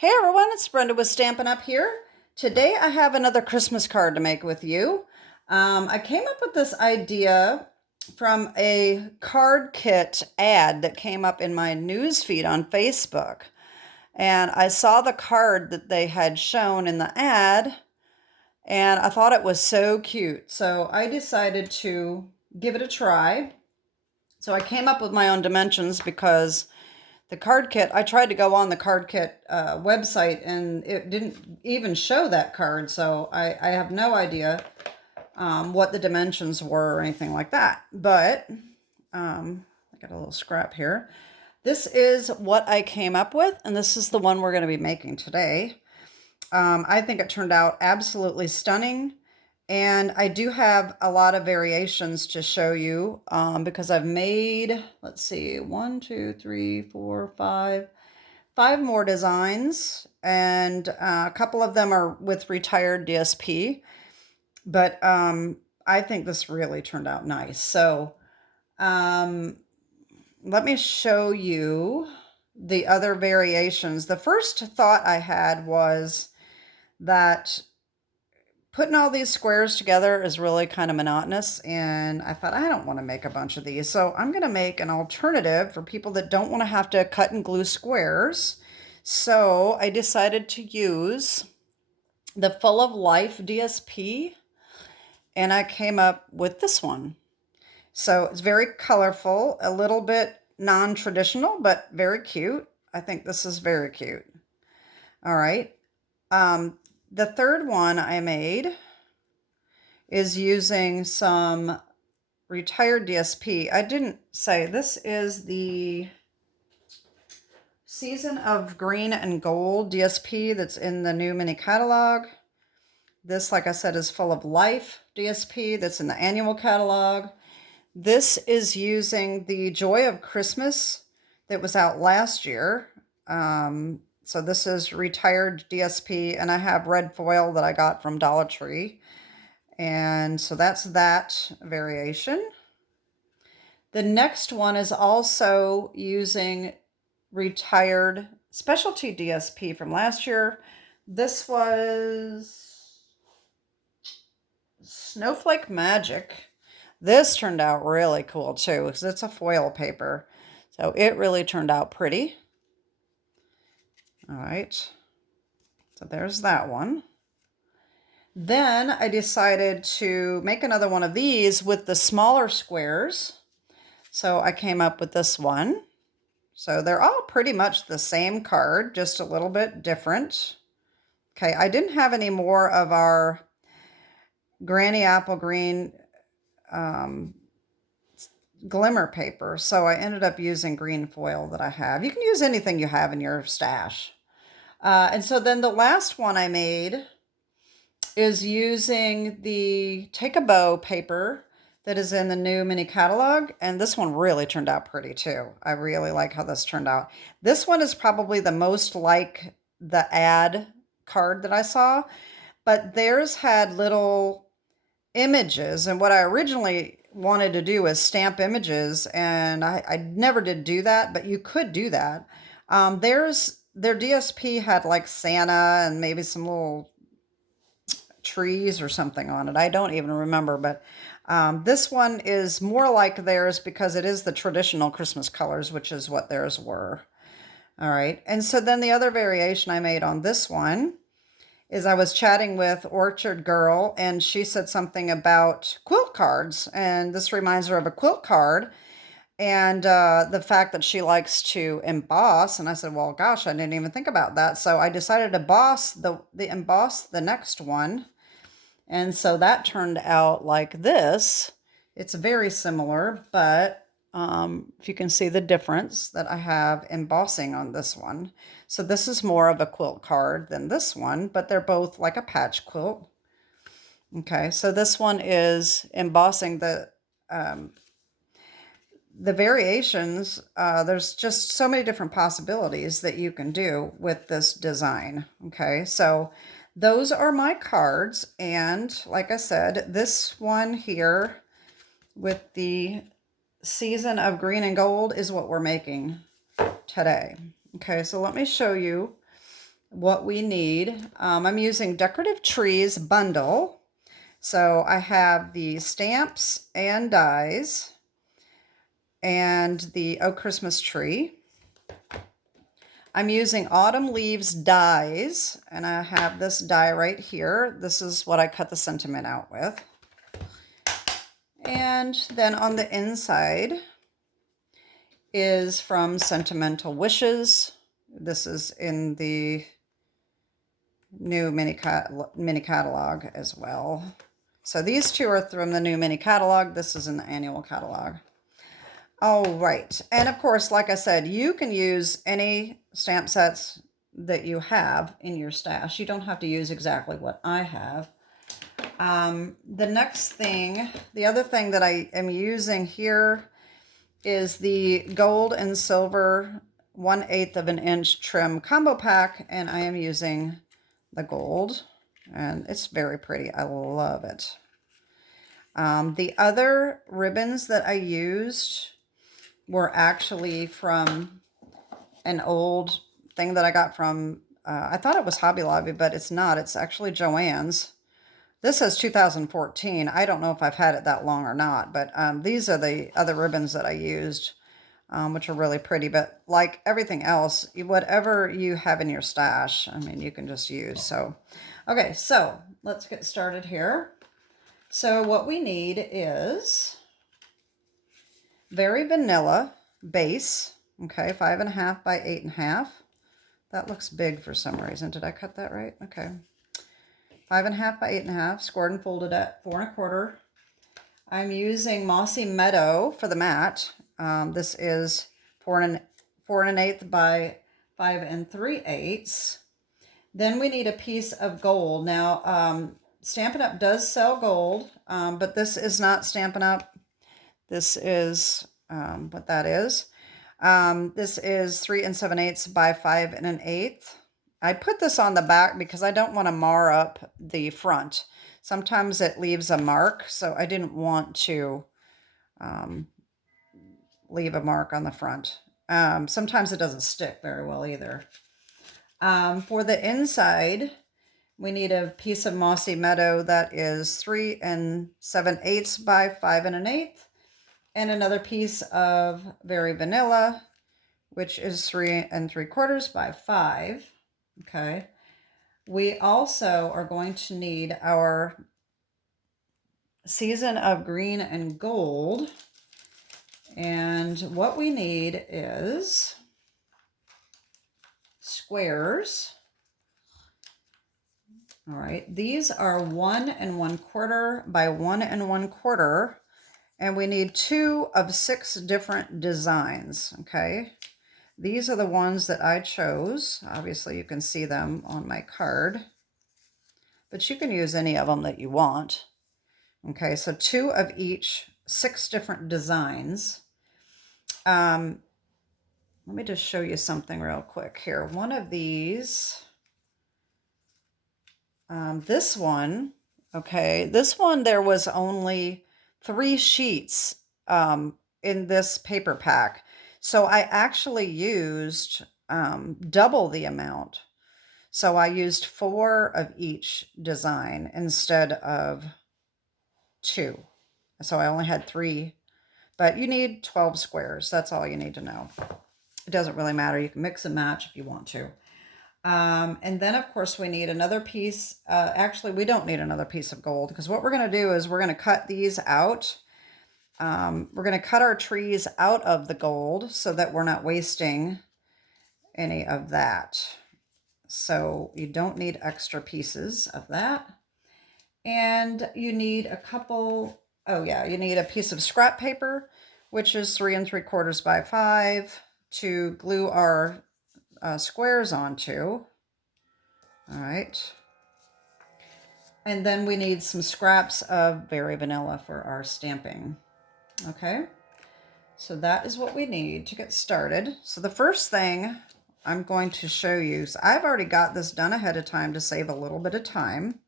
Hey everyone, it's Brenda with Stampin' Up! Here. Today I have another Christmas card to make with you. I came up with this idea from a card kit ad that came up in my news feed on Facebook. And I saw the card that they had shown in the ad, and I thought it was so cute. So I decided to give it a try. So I came up with my own dimensions because the card kit, I tried to go on the card kit website and it didn't even show that card. So I have no idea what the dimensions were or anything like that. But I got a little scrap here. This is what I came up with, and this is the one we're going to be making today. I think it turned out absolutely stunning. And I do have a lot of variations to show you because I've made, let's see, 5 more designs. And a couple of them are with retired DSP. But I think this really turned out nice. So let me show you the other variations. The first thought I had was that putting all these squares together is really kind of monotonous, and I thought I don't want to make a bunch of these, so I'm going to make an alternative for people that don't want to have to cut and glue squares. So I decided to use the Full of Life DSP, and I came up with this one. So it's very colorful, a little bit non-traditional, but very cute. I think this is very cute. All right. The third one I made is using some retired DSP. I didn't say this is the Season of Green and Gold DSP that's in the new mini catalog. This, like I said, is Full of Life DSP that's in the annual catalog. This is using the Joy of Christmas that was out last year. So this is retired DSP, and I have red foil that I got from Dollar Tree. And so that's that variation. The next one is also using retired specialty DSP from last year. This was Snowflake Magic. This turned out really cool too because it's a foil paper. So it really turned out pretty. All right. So there's that one. Then I decided to make another one of these with the smaller squares. So I came up with this one. So they're all pretty much the same card, just a little bit different. Okay, I didn't have any more of our Granny Apple Green Glimmer Paper, so I ended up using green foil that I have. You can use anything you have in your stash. And so then the last one I made is using the Take a Bow paper that is in the new mini catalog. And this one really turned out pretty too. I really like how this turned out. This one is probably the most like the ad card that I saw, but theirs had little images. And what I originally wanted to do is stamp images, and I never did do that, but you could do that. Their DSP had like Santa and maybe some little trees or something on it. I don't even remember, but this one is more like theirs because it is the traditional Christmas colors, which is what theirs were. All right. And so then the other variation I made on this one is I was chatting with Orchard Girl, and she said something about quilt cards, and this reminds her of a quilt card, and the fact that she likes to emboss. And I said, well, gosh, I didn't even think about that. So I decided to emboss the next one. And so that turned out like this. It's very similar, but if you can see the difference that I have embossing on this one. So this is more of a quilt card than this one, but they're both like a patch quilt. Okay, so this one is embossing the variations. There's just so many different possibilities that you can do with this design. Okay, so those are my cards. And like I said, this one here with the Season of Green and Gold is what we're making today. Okay, so let me show you what we need. I'm using Decorative Trees bundle. So I have the stamps and dies and the Oh Christmas Tree. I'm using Autumn Leaves dies, and I have this die right here. This is what I cut the sentiment out with. And then on the inside is from Sentimental Wishes. This is in the new mini catalog as well. So these two are from the new mini catalog. This is in the annual catalog. All right. And of course, like I said, you can use any stamp sets that you have in your stash. You don't have to use exactly what I have. The next thing, the other thing that I am using here is the gold and silver 1/8 of an inch trim combo pack, and I am using the gold, and it's very pretty. I love it. The other ribbons that I used were actually from an old thing that I got from, I thought it was Hobby Lobby, but it's not. It's actually Joann's. This says 2014. I don't know if I've had it that long or not, but these are the other ribbons that I used, which are really pretty. But like everything else, whatever you have in your stash, I mean, you can just use. So, okay, so let's get started here. So what we need is Very Vanilla base, okay, 5.5 by 8.5. That looks big for some reason. Did I cut that right? Okay. 5.5 by 8.5, scored and folded at 4.25. I'm using Mossy Meadow for the mat. This is 4.125 by 5 3/8. Then we need a piece of gold. Now, Stampin' Up! Does sell gold, but this is not Stampin' Up! This is what that is. This is 3 7/8 by 5 1/8. I put this on the back because I don't want to mar up the front. Sometimes it leaves a mark, so I didn't want to leave a mark on the front. Sometimes it doesn't stick very well either. For the inside, we need a piece of Mossy Meadow that is 3 7/8 by 5 1/8. And another piece of Very Vanilla, which is 3 3/4 by 5. Okay. We also are going to need our Season of Green and Gold. And what we need is squares. All right. These are 1 1/4 by 1 1/4. And we need 2 of 6 different designs, okay? These are the ones that I chose. Obviously, you can see them on my card. But you can use any of them that you want. Okay, so 2 of each, 6 different designs. Let me just show you something real quick here. One of these, this one, okay, this one there was only 3 sheets in this paper pack. So I actually used double the amount. So I used 4 of each design instead of 2. So I only had 3, but you need 12 squares. That's all you need to know. It doesn't really matter. You can mix and match if you want to. And then, of course, we need another piece. Actually, we don't need another piece of gold because what we're going to do is we're going to cut these out. We're going to cut our trees out of the gold so that we're not wasting any of that. So you don't need extra pieces of that. And you need a couple, oh yeah, you need a piece of scrap paper, which is 3 3/4 by 5 to glue our squares onto. All right. And then we need some scraps of Very Vanilla for our stamping. Okay. So that is what we need to get started. So the first thing I'm going to show you, so I've already got this done ahead of time to save a little bit of time.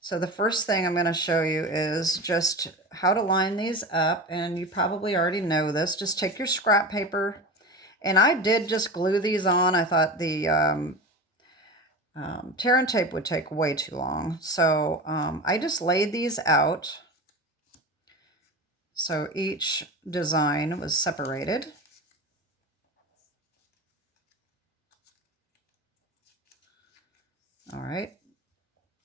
So the first thing I'm going to show you is just how to line these up. And you probably already know this. Just take your scrap paper. And I did just glue these on. I thought the Tear and tape would take way too long. So I just laid these out. So each design was separated. All right.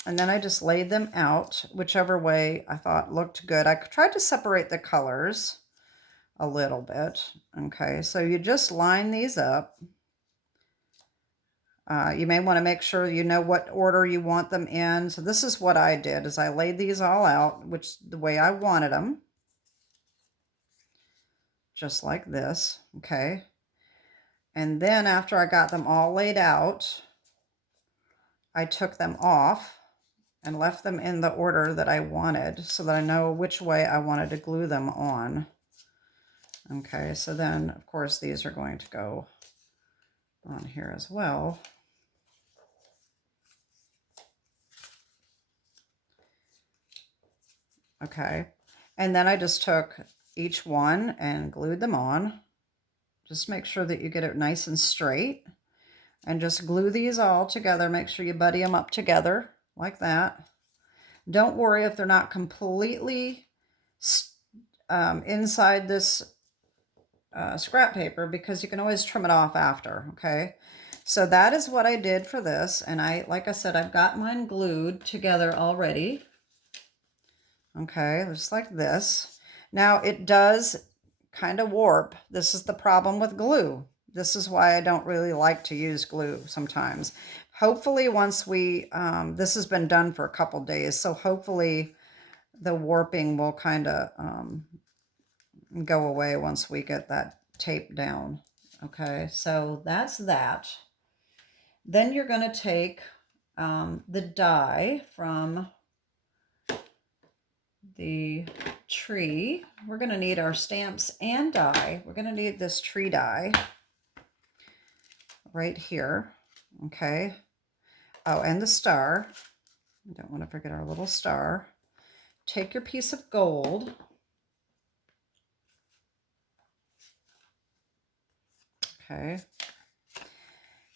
And then I just laid them out, whichever way I thought looked good. I tried to separate the colors a little bit. Okay, so you just line these up. You may want to make sure you know what order you want them in. So this is what I did, is I laid these all out, which the way I wanted them. Just like this, okay? And then after I got them all laid out, I took them off and left them in the order that I wanted so that I know which way I wanted to glue them on. Okay, so then of course these are going to go on here as well. Okay, and then I just took each one and glued them on. Just make sure that you get it nice and straight, and just glue these all together. Make sure you buddy them up together like that. Don't worry if they're not completely inside this scrap paper, because you can always trim it off after, okay? So that is what I did for this, and like I said, I've got mine glued together already. Okay, just like this. Now it does kind of warp. This is the problem with glue. This is why I don't really like to use glue sometimes. Hopefully once this has been done for a couple days, so hopefully the warping will kind of go away once we get that tape down. Okay, so that's that. Then you're going to take the die from the tree. We're going to need our stamps and die. We're going to need this tree die right here. Okay. Oh, and the star. I don't want to forget our little star. Take your piece of gold. Okay.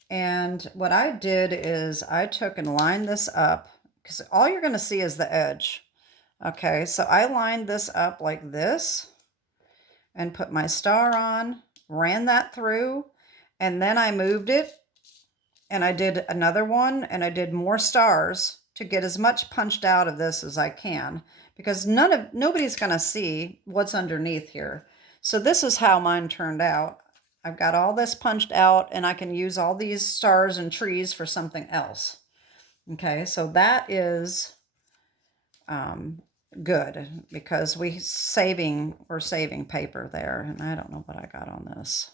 And what I did is I took and lined this up, because all you're going to see is the edge. Okay, so I lined this up like this and put my star on, ran that through, and then I moved it and I did another one and I did more stars to get as much punched out of this as I can, because nobody's going to see what's underneath here. So this is how mine turned out. I've got all this punched out and I can use all these stars and trees for something else. Okay, so that is good, because we're saving paper there. And I don't know what I got on this.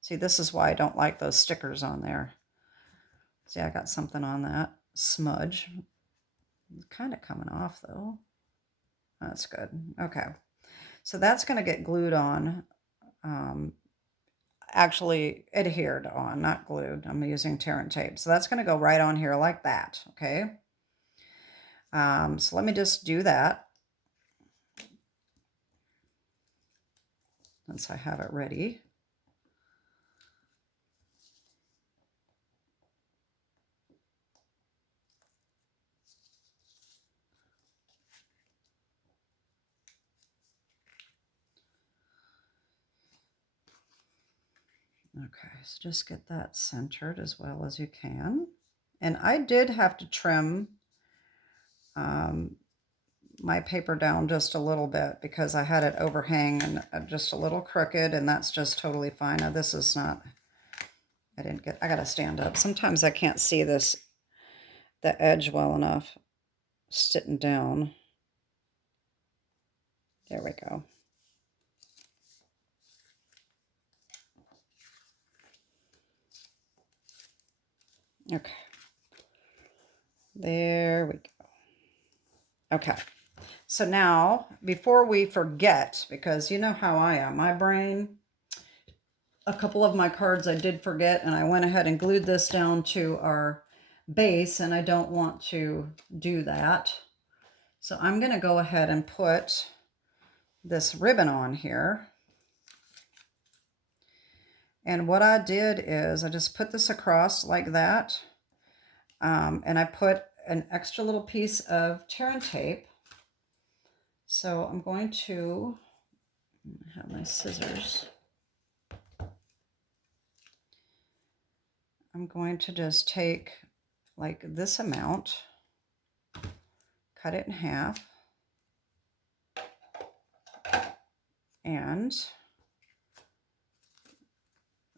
See, this is why I don't like those stickers on there. See, I got something on that smudge. It's kind of coming off though. That's good. Okay, so that's going to get glued on. Actually adhered on, not glued. I'm using tear and tape. So that's going to go right on here like that. Okay. So let me just do that once I have it ready. Okay, so just get that centered as well as you can. And I did have to trim my paper down just a little bit, because I had it overhang and just a little crooked, and that's just totally fine. Now this is not, I gotta stand up. Sometimes I can't see the edge well enough sitting down. There we go. Okay. There we go. Okay. So now, before we forget, because you know how I am, my brain, a couple of my cards I did forget, and I went ahead and glued this down to our base, and I don't want to do that. So I'm going to go ahead and put this ribbon on here. And what I did is I just put this across like that. And I put an extra little piece of tear and tape. So I'm going to have my scissors. I'm going to just take like this amount, cut it in half, and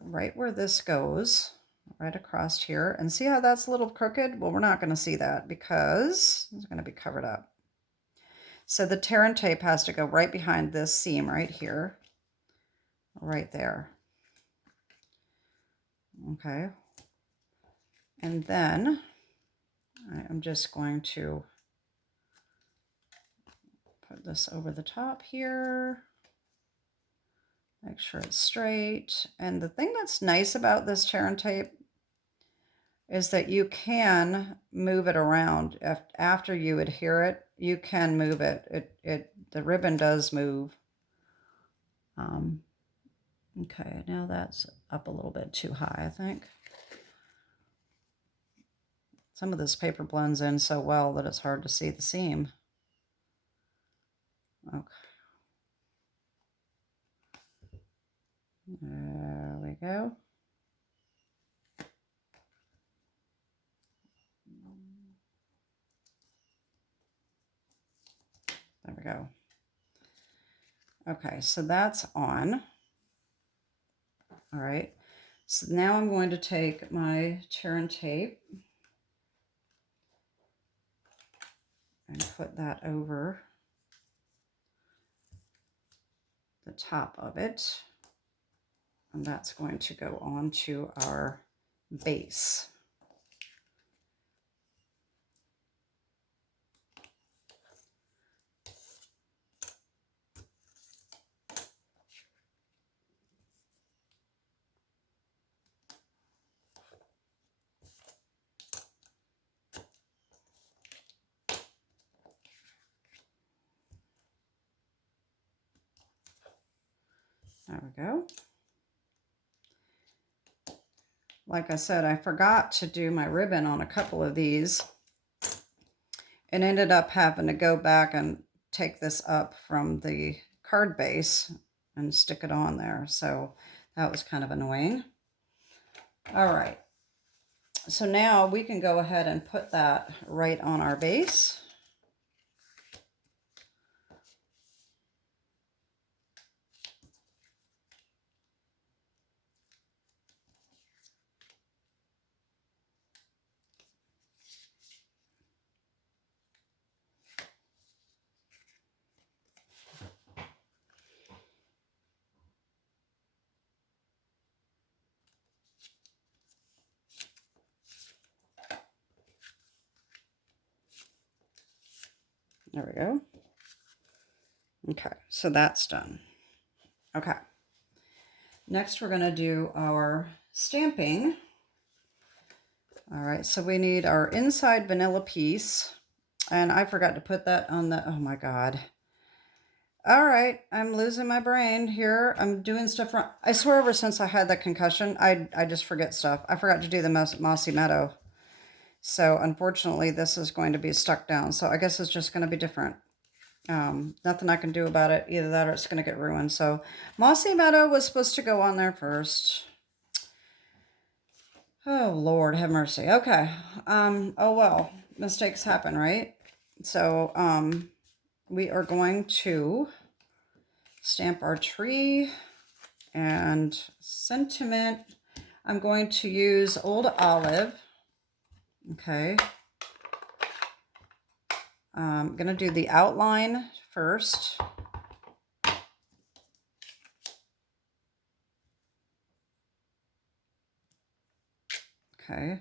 right where this goes, right across here, and see how that's a little crooked? Well, we're not going to see that because it's going to be covered up. So the tear and tape has to go right behind this seam right here, right there. Okay. And then I am just going to put this over the top here. Make sure it's straight. And the thing that's nice about this tear and tape is that you can move it around. After you adhere it, you can move it. The ribbon does move. Okay, now that's up a little bit too high, I think. Some of this paper blends in so well that it's hard to see the seam. Okay. There we go. There we go. Okay, so that's on. All right, so now I'm going to take my tear and tape and put that over the top of it. And that's going to go onto our base. There we go. Like I said, I forgot to do my ribbon on a couple of these and ended up having to go back and take this up from the card base and stick it on there. So that was kind of annoying. All right. So now we can go ahead and put that right on our base. There we go. Okay, so that's done. Okay. Next, we're going to do our stamping. All right, so we need our inside vanilla piece. And I forgot to put that on the, oh my God. All right, I'm losing my brain here. I'm doing stuff wrong. I swear ever since I had that concussion, I just forget stuff. I forgot to do the Mossy Meadow. So unfortunately, this is going to be stuck down. So I guess it's just going to be different. Nothing I can do about it. Either that or it's going to get ruined. So Mossy Meadow was supposed to go on there first. Oh, Lord, have mercy. Okay. Oh, well, mistakes happen, right? So, we are going to stamp our tree and sentiment. I'm going to use Old Olive. Okay. I'm going to do the outline first. Okay.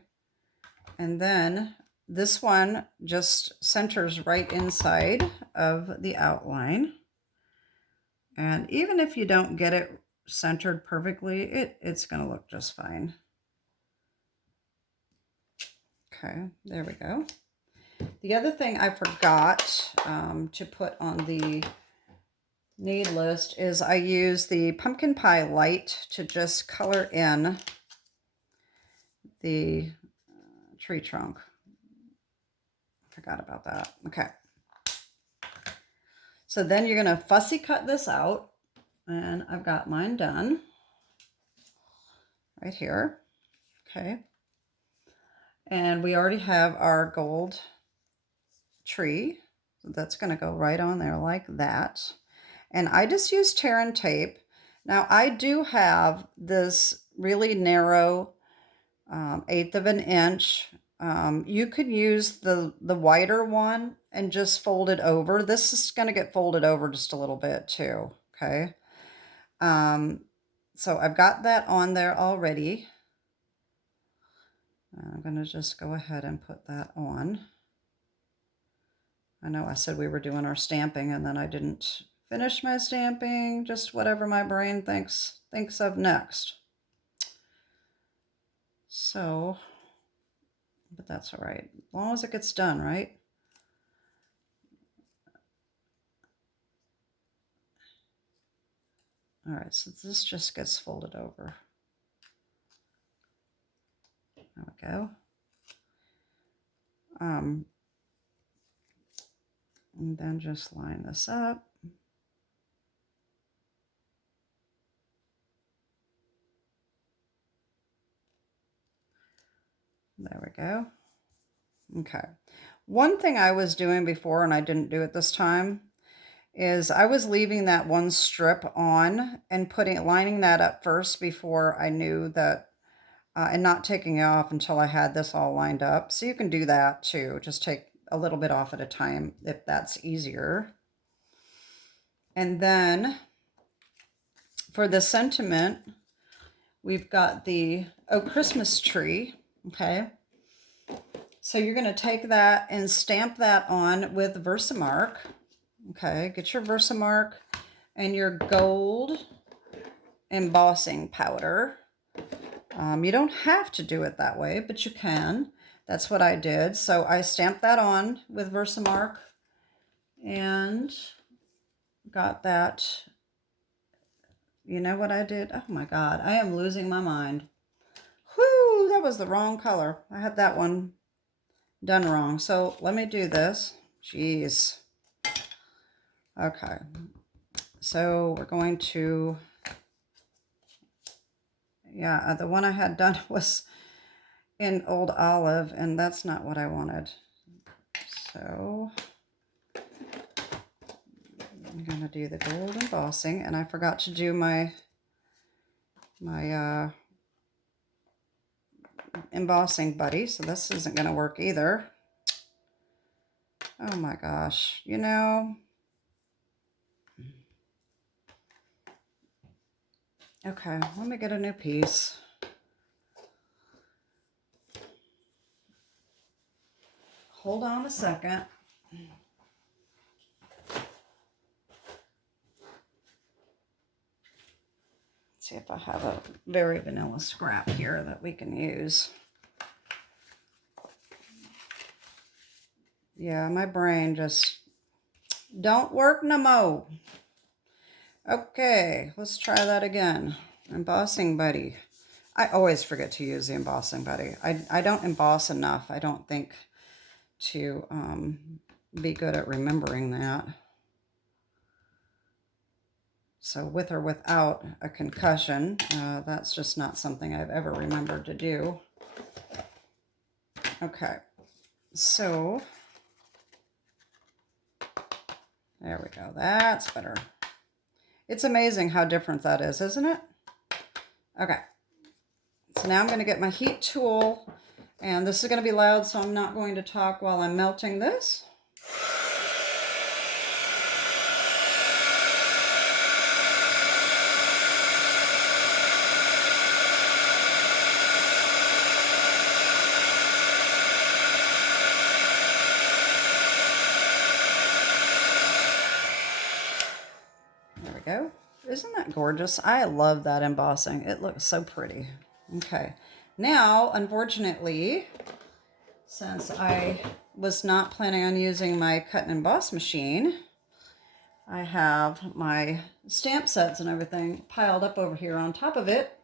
And then this one just centers right inside of the outline. And even if you don't get it centered perfectly, it's going to look just fine. Okay, there we go. The other thing I forgot to put on the need list is I use the Pumpkin Pie Light to just color in the tree trunk. Forgot about that. Okay. So then you're going to fussy cut this out. And I've got mine done right here. Okay. And we already have our gold tree. So that's going to go right on there like that. And I just use tear and tape. Now I do have this really narrow 1/8 of an inch. You could use the wider one and just fold it over. This is going to get folded over just a little bit too. Okay. So I've got that on there already. I'm going to just go ahead and put that on. I know I said we were doing our stamping and then I didn't finish my stamping, just whatever my brain thinks of next. So, but that's all right, as long as it gets done, right? All right, so this just gets folded over. There we go. And then just line this up. There we go. Okay. One thing I was doing before, and I didn't do it this time, is I was leaving that one strip on and lining that up first before I knew that, and not taking it off until I had this all lined up. So you can do that too. Just take a little bit off at a time if that's easier. And then for the sentiment, we've got the Christmas tree. Okay. So you're going to take that and stamp that on with Versamark. Okay, get your Versamark and your gold embossing powder. You don't have to do it that way, but you can. That's what I did. So I stamped that on with Versamark and got that. You know what I did? Oh my God, I am losing my mind. Whoo, that was the wrong color. I had that one done wrong. So let me do this. Jeez. Okay. So we're going to, yeah, the one I had done was in Old Olive, and that's not what I wanted. So I'm going to do the gold embossing, and I forgot to do my embossing buddy, so this isn't going to work either. Oh my gosh, you know. Okay, let me get a new piece. Hold on a second. See if I have a very vanilla scrap here that we can use. Yeah, my brain just don't work no more. Okay, let's try that again. Embossing buddy. I always forget to use the embossing buddy. I don't emboss enough, I don't think, to be good at remembering that. So with or without a concussion, that's just not something I've ever remembered to do. Okay, so there we go. That's better. It's amazing how different that is, isn't it? Okay, so now I'm going to get my heat tool, and this is going to be loud, so I'm not going to talk while I'm melting this. Go. Isn't that gorgeous? I love that embossing. It looks so pretty. Okay. Now, unfortunately, since I was not planning on using my cut and emboss machine, I have my stamp sets and everything piled up over here on top of it.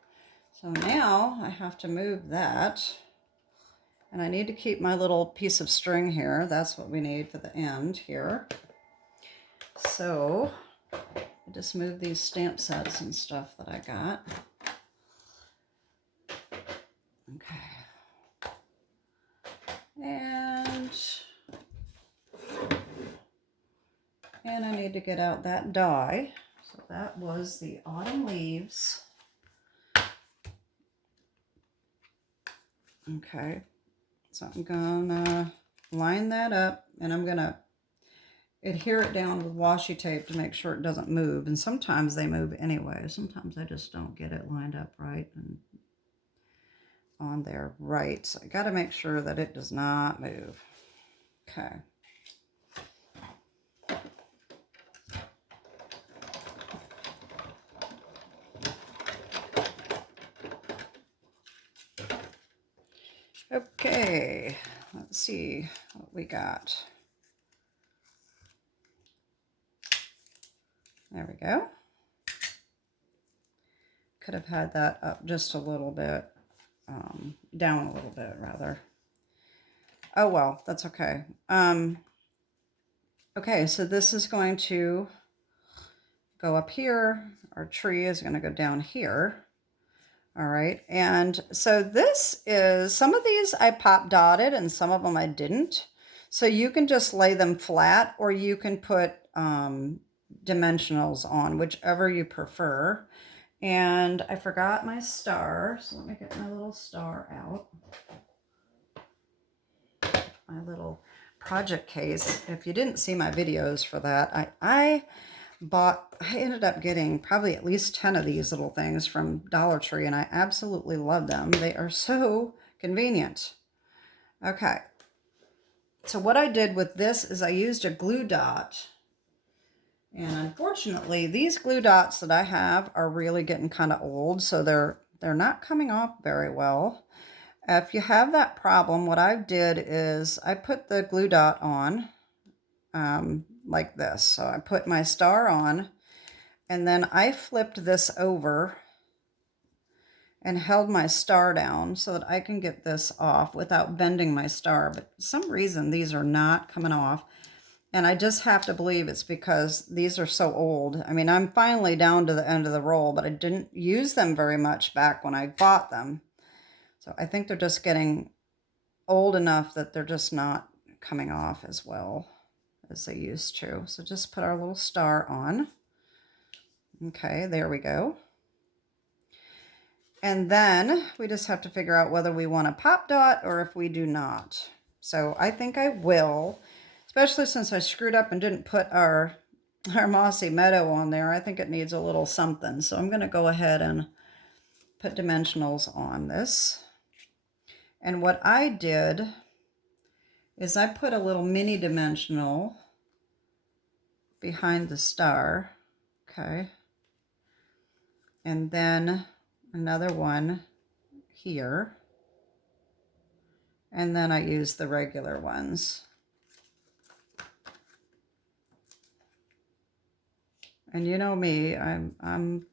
So now I have to move that And I need to keep my little piece of string here. That's what we need for the end here. So I just moved these stamp sets and stuff that I got. Okay. And I need to get out that die. So that was the autumn leaves. Okay. So I'm gonna line that up, and I'm gonna adhere it down with washi tape to make sure it doesn't move. And sometimes they move anyway. Sometimes I just don't get it lined up right and on there right. So I got to make sure that it does not move. Okay. Okay, let's see what we got. There we go. Could have had that up just a little bit, down a little bit rather. Oh well, that's okay. Okay, so this is going to go up here. Our tree is going to go down here. All right, and so this is, some of these I pop dotted and some of them I didn't. So you can just lay them flat, or you can put dimensionals on, whichever you prefer. And I forgot my star, so let me get my little star out. My little project case. If you didn't see my videos for that, I ended up getting probably at least 10 of these little things from Dollar Tree, and I absolutely love them. They are so convenient. Okay. So what I did with this is I used a glue dot. And unfortunately, these glue dots that I have are really getting kind of old, so they're not coming off very well. If you have that problem, what I did is I put the glue dot on like this. So I put my star on, and then I flipped this over and held my star down so that I can get this off without bending my star. But for some reason, these are not coming off. And I just have to believe it's because these are so old. I mean, I'm finally down to the end of the roll, but I didn't use them very much back when I bought them. So I think they're just getting old enough that they're just not coming off as well as they used to. So just put our little star on. Okay, there we go. And then we just have to figure out whether we want a pop dot or if we do not. So I think I will, especially since I screwed up and didn't put our Mossy Meadow on there. I think it needs a little something. So I'm going to go ahead and put dimensionals on this. And what I did is I put a little mini dimensional behind the star. Okay. And then another one here. And then I use the regular ones. And you know me, I'm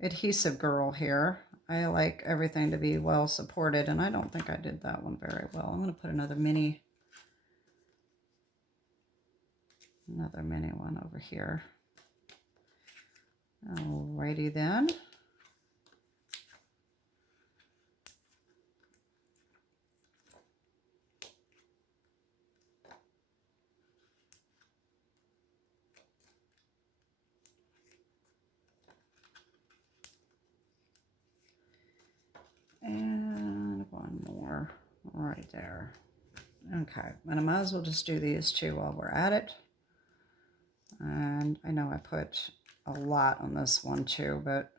adhesive girl here. I like everything to be well supported, and I don't think I did that one very well. I'm going to put another mini one over here. Alrighty then. And one more right there. Okay, and I might as well just do these two while we're at it. And I know I put a lot on this one too, but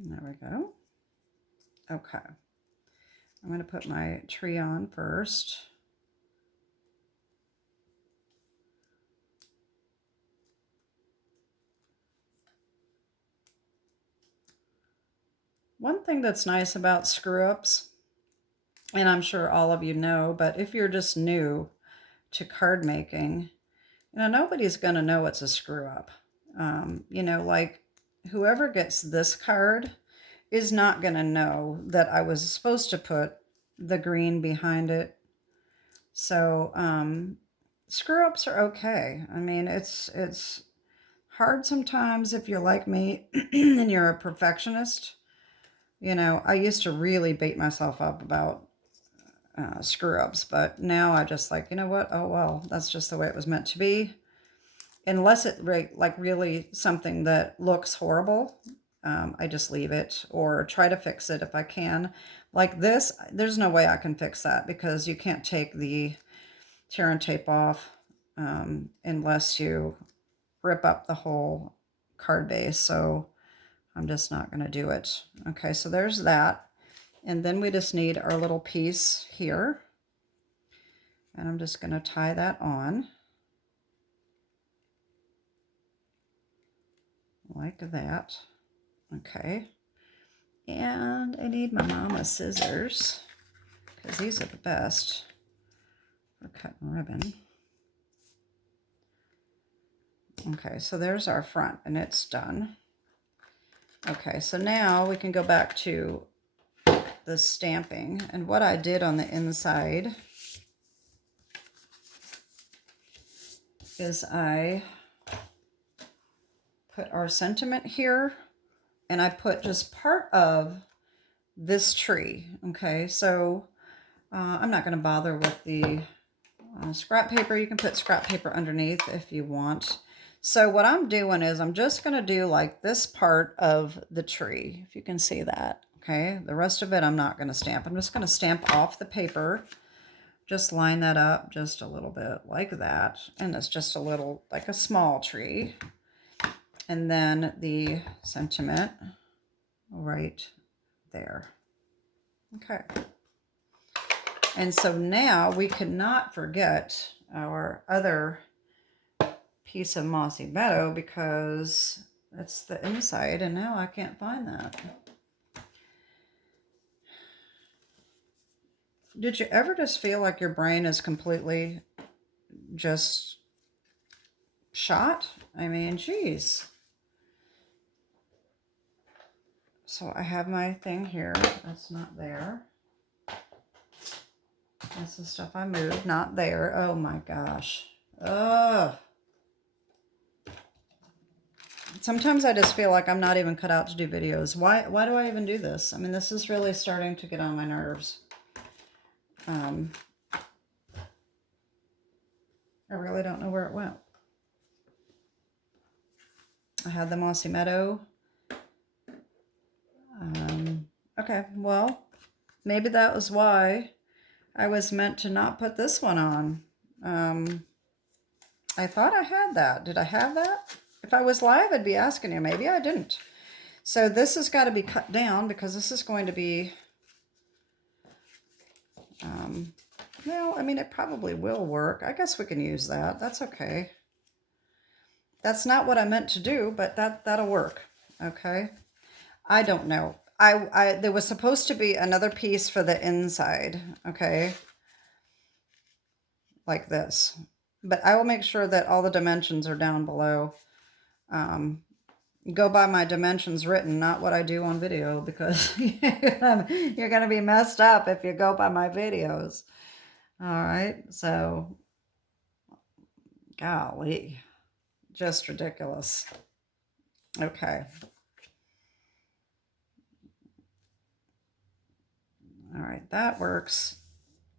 there we go. Okay. I'm going to put my tree on first. One thing that's nice about screw-ups, and I'm sure all of you know, but if you're just new to card making, nobody's going to know it's a screw-up. Like whoever gets this card is not going to know that I was supposed to put the green behind it. So screw-ups are okay. I mean, it's hard sometimes if you're like me and you're a perfectionist. I used to really beat myself up about screw-ups, but now I just like, you know what? Oh, well, that's just the way it was meant to be. Unless it really something that looks horrible, I just leave it or try to fix it if I can. Like this, there's no way I can fix that because you can't take the tear and tape off unless you rip up the whole card base. So I'm just not going to do it. Okay, so there's that. And then we just need our little piece here. And I'm just going to tie that on. Like that. Okay. And I need my mama scissors because these are the best for cutting ribbon. Okay, so there's our front and it's done. Okay, so now we can go back to the stamping. And what I did on the inside is I put our sentiment here, and I put just part of this tree. Okay, so I'm not going to bother with the scrap paper. You can put scrap paper underneath if you want. So what I'm doing is I'm just going to do like this part of the tree, if you can see that. Okay, the rest of it I'm not going to stamp. I'm just going to stamp off the paper. Just line that up just a little bit like that. And it's just a little, like a small tree. And then the sentiment right there. Okay. And so now we cannot forget our other piece of Mossy Meadow because that's the inside, and now I can't find that. Did you ever just feel like your brain is completely just shot? I mean, geez. So I have my thing here. That's not there. That's the stuff I moved. Not there. Oh my gosh. Ugh. Sometimes I just feel like I'm not even cut out to do videos. Why do I even do this? I mean, this is really starting to get on my nerves. I really don't know where it went. I had the Mossy Meadow. Okay, well, maybe that was why I was meant to not put this one on. I thought I had that. Did I have that? If I was live, I'd be asking you. Maybe I didn't. So this has got to be cut down because this is going to be, well, I mean, it probably will work. I guess we can use that. That's okay. That's not what I meant to do, but that'll work. Okay. I don't know. There was supposed to be another piece for the inside. Okay. Like this. But I will make sure that all the dimensions are down below. Go by my dimensions written, not what I do on video, because you're going to be messed up if you go by my videos. All right. So, golly, just ridiculous. Okay. All right, that works.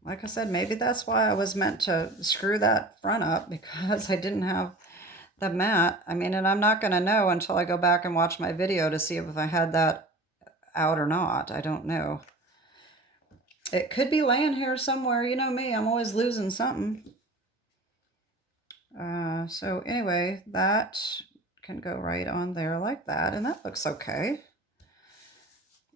Like I said, maybe that's why I was meant to screw that front up, because I didn't have the mat. I mean, and I'm not going to know until I go back and watch my video to see if I had that out or not. I don't know. It could be laying here somewhere. You know me, I'm always losing something. So anyway, that can go right on there like that, and that looks okay.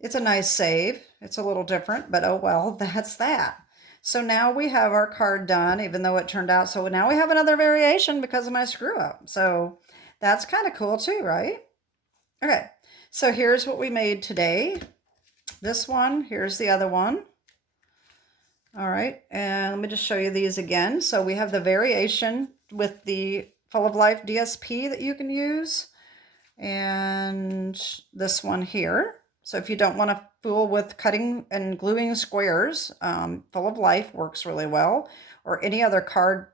It's a nice save. It's a little different, but oh well, that's that. So now we have our card done, even though it turned out. So now we have another variation because of my screw up. So that's kind of cool too, right? Okay, so here's what we made today. this one. Here's the other one. All right, and let me just show you these again. So we have the variation with the Full of Life DSP that you can use, and this one here. So if you don't want to fool with cutting and gluing squares, Full of Life works really well, or any other card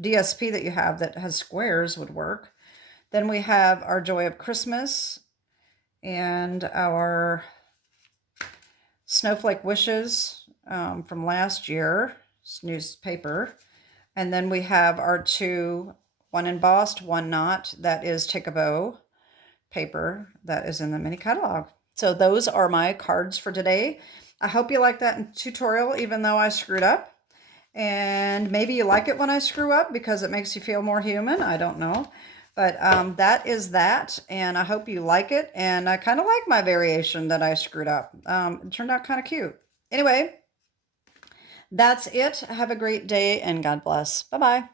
DSP that you have that has squares would work. Then we have our Joy of Christmas and our Snowflake Wishes from last year's newspaper. And then we have our two, one embossed, one not, that is Take a Bow paper that is in the mini catalog. So those are my cards for today. I hope you like that tutorial, even though I screwed up. And maybe you like it when I screw up because it makes you feel more human. I don't know. But that is that, and I hope you like it. And I kind of like my variation that I screwed up. It turned out kind of cute. Anyway, that's it. Have a great day, and God bless. Bye-bye.